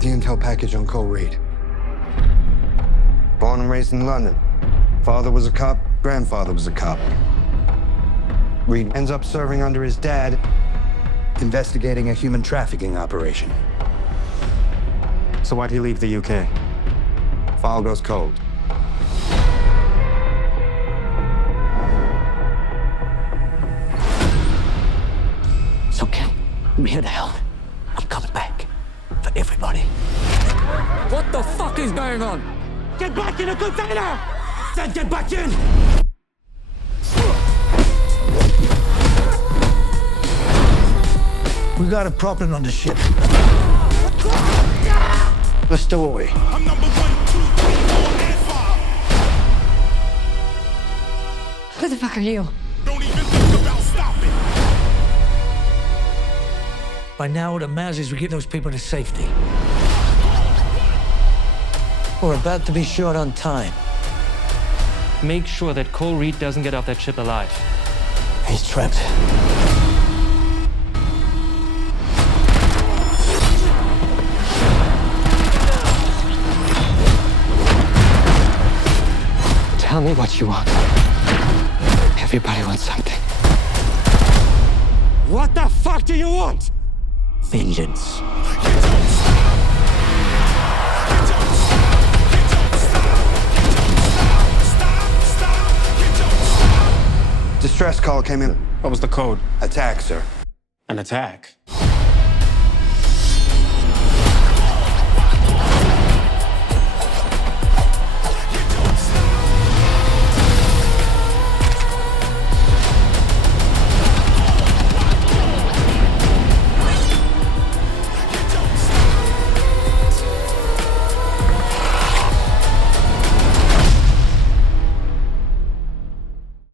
the intel package on Cole Reed. Born and raised in London. Father was a cop, grandfather was a cop. Reed ends up serving under his dad, investigating a human trafficking operation. So why'd he leave the UK? File goes cold. It's okay. I'm here to help. I'm coming back. For everybody. What the fuck is going on? Get back in the container! Said get back in! We got a problem on the ship. Let's stow away. I'm number 1, 2, 3, 4, and 5. Who the fuck are you? Don't even think about stopping. By now, what it matters is we get those people to safety. We're about to be short on time. Make sure that Cole Reed doesn't get off that ship alive. He's trapped. Tell me what you want. Everybody wants something. What the fuck do you want? Vengeance. Distress call came in. What was the code? Attack, sir. An attack?